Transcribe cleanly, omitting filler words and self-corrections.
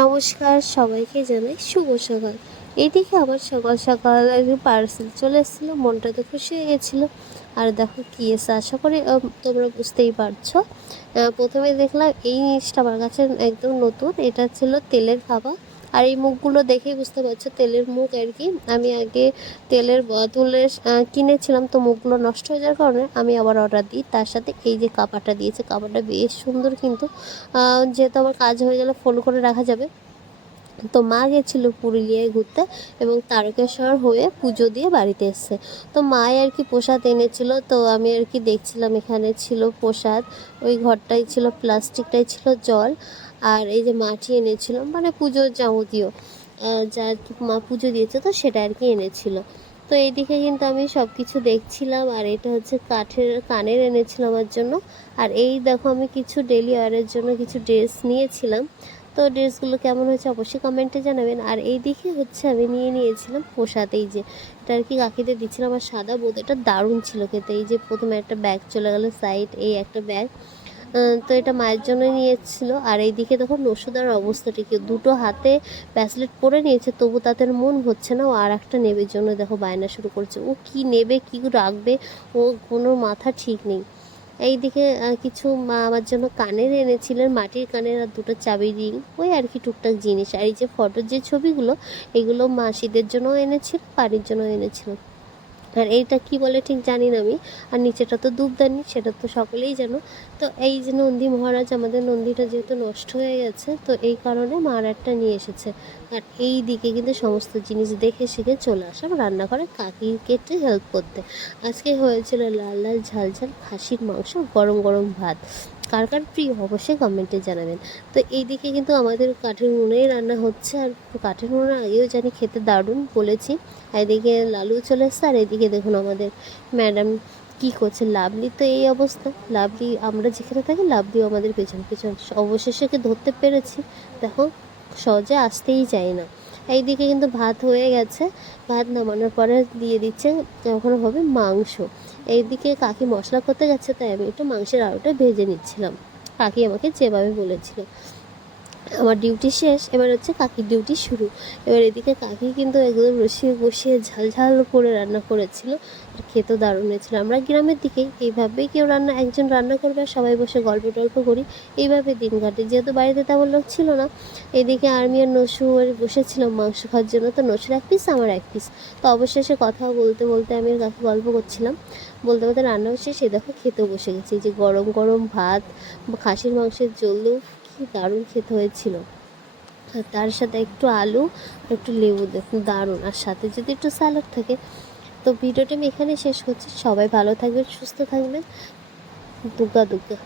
নমস্কার, সবাইকে জানাই শুভ সকাল। এইদিকে আবার সকাল সকাল একটু পার্সেল চলে এসেছিলো, মনটা তো খুশি হয়ে গেছিলো। আর দেখো কী এসে, আশা করি তোমরা বুঝতেই পারছো। প্রথমে দেখলাম এই জিনিসটা আমার কাছে একদম নতুন, এটা ছিল তেলের খাবার। আর এই মুখগুলো দেখেই বুঝতে পারছো তেলের মুখ আর কি। আমি আগে তেলের বোতলের কিনেছিলাম, তো মুখগুলো নষ্ট হয়ে যাওয়ার কারণে আমি আবার অর্ডার দিই। তার সাথে এই যে কাপড়টা দিয়েছে, কাপড়টা বেশ সুন্দর কিন্তু। যেহেতু আমার কাজ হয়ে গেলে ফোল্ড করে রাখা যাবে। তো মা গেছিলো পুরুলিয়ায় ঘুরতে এবং তারকেশ্বর হয়ে পুজো দিয়ে বাড়িতে এসছে। তো মাই আর কি প্রসাদ এনেছিল, তো আমি আর কি দেখছিলাম, এখানে ছিল প্রসাদ। ওই ঘরটাই ছিল, প্লাস্টিকটাই ছিল জল, আর এই যে মাটি এনেছিল, মানে পুজোর যাবতীয় যা মা পুজো দিয়েছে তো সেটা আর কি এনেছিল। তো এইদিকে কিন্তু আমি সব কিছু দেখছিলাম। আর এটা হচ্ছে কানের এনেছিল আমার জন্য। আর এই দেখো আমি কিছু ডেলি ওয়ারের জন্য কিছু ড্রেস নিয়েছিলাম। তো ড্রেসগুলো কেমন হয়েছে অবশ্যই কমেন্টে জানাবেন। আর এই দিকে হচ্ছে আমি নিয়েছিলাম প্রসাদ, এই যে এটা আর কি কাকিদের দিচ্ছিলাম। আর সাদা বোঁদ, এটা দারুণ ছিল খেতে। এই যে প্রথমে একটা ব্যাগ চলে গেল সাইড, এই একটা ব্যাগ। তো এটা মায়ের জন্য নিয়েছিল। আর এইদিকে দেখো নসুদার অবস্থাটা কি, দুটো হাতে ব্যাসলেট পরে নিয়েছে, তবু তাদের মন হচ্ছে না ও আর একটা নেবের জন্য দেখো বায়না শুরু করছে। ও কি নেবে, কি রাখবে, ও কোনো মাথা ঠিক নেই। এইদিকে কিছু মা আমার জন্য কানের এনেছিলেন, মাটির কানের, আর দুটো চাবি রিং, ওই আর কি টুকটাক জিনিস। আর এই যে ফটোর যে ছবিগুলো, এগুলো মাসিদের জন্যও এনেছিল, বাড়ির জন্য এনেছিল। আর এইটা কি বলে ঠিক জানি না আমি। আর নিচেটা তো দুধদানি, সেটা তো সকলেই জানো। তো এই যে নন্দী মহারাজ, আমাদের নন্দীটা যেহেতু নষ্ট হয়ে গেছে, তো এই কারণে মার একটা নিয়ে এসেছে। আর এই দিকে কিন্তু সমস্ত জিনিস দেখে শিখে চলে আসলাম রান্নাঘরে কাকির কেটে হেল্প করতে। আজকে হয়েছিল লাল লাল ঝাল ঝাল খাসির মাংস, গরম গরম ভাত। কার কার প্রিয় অবশ্যই কমেন্টে জানাবেন। তো এইদিকে কিন্তু আমাদের কাঠের উনুনেই রান্না হচ্ছে। আর কাঠের উনুনে আগেও জানি খেতে দারুণ বলেছি। এদিকে লালু চলে এসছে। আর এদিকে দেখুন আমাদের ম্যাডাম কি করছে, লাভলি তো এই অবস্থা। লাভলি, আমরা যেখানে থাকি লাভলিও আমাদের পেছন পেছন। অবশেষে ধরতে পেরেছি, দেখো সহজে আসতেই চায় না। এইদিকে কিন্তু ভাত হয়ে গেছে, ভাত নামানোর পরে দিয়ে দিচ্ছে এখন হবে মাংস। এইদিকে কাকি মশলা করতে গেছে, তাই আমি একটু মাংসের আলুটা ভেজে নিচ্ছিলাম, কাকি আমাকে যেভাবে বলেছিল। আমার ডিউটি শেষ, এবার হচ্ছে কাকির ডিউটি শুরু। এবার এদিকে কাকি কিন্তু একদম বসিয়ে বসিয়ে ঝাল ঝাল করে রান্না করেছিল, আর খেতেও দারুণ হয়েছিল। আমরা গ্রামের দিকে এইভাবেই কেউ একজন রান্না করবে আর সবাই বসে গল্প টল্প করি, এইভাবে দিন কাটে। যেহেতু বাড়িতে তেমন লোক ছিল না, এদিকে আমি আর নসু বসেছিলাম মাংস খাওয়ার জন্য। তো নসুর এক পিস, আমার এক পিস। তো অবশেষে কথা বলতে বলতে আমি কাকি গল্প করছিলাম, বলতে বলতে রান্না শেষে দেখো খেতেও বসে গেছি। যে গরম গরম ভাত, খাসির মাংসের ঝোল, কি দারুণ খেতে হয়েছিল। আর তার সাথে একটু আলু আর একটু লেবু, দেখুন দারুণ। আর সাথে যদি একটু স্যালাড থাকে। তো ভিডিওটা আমি এখানে শেষ করছি। সবাই ভালো থাকবেন, সুস্থ থাকবেন। দুগ্গা দুগ্গা।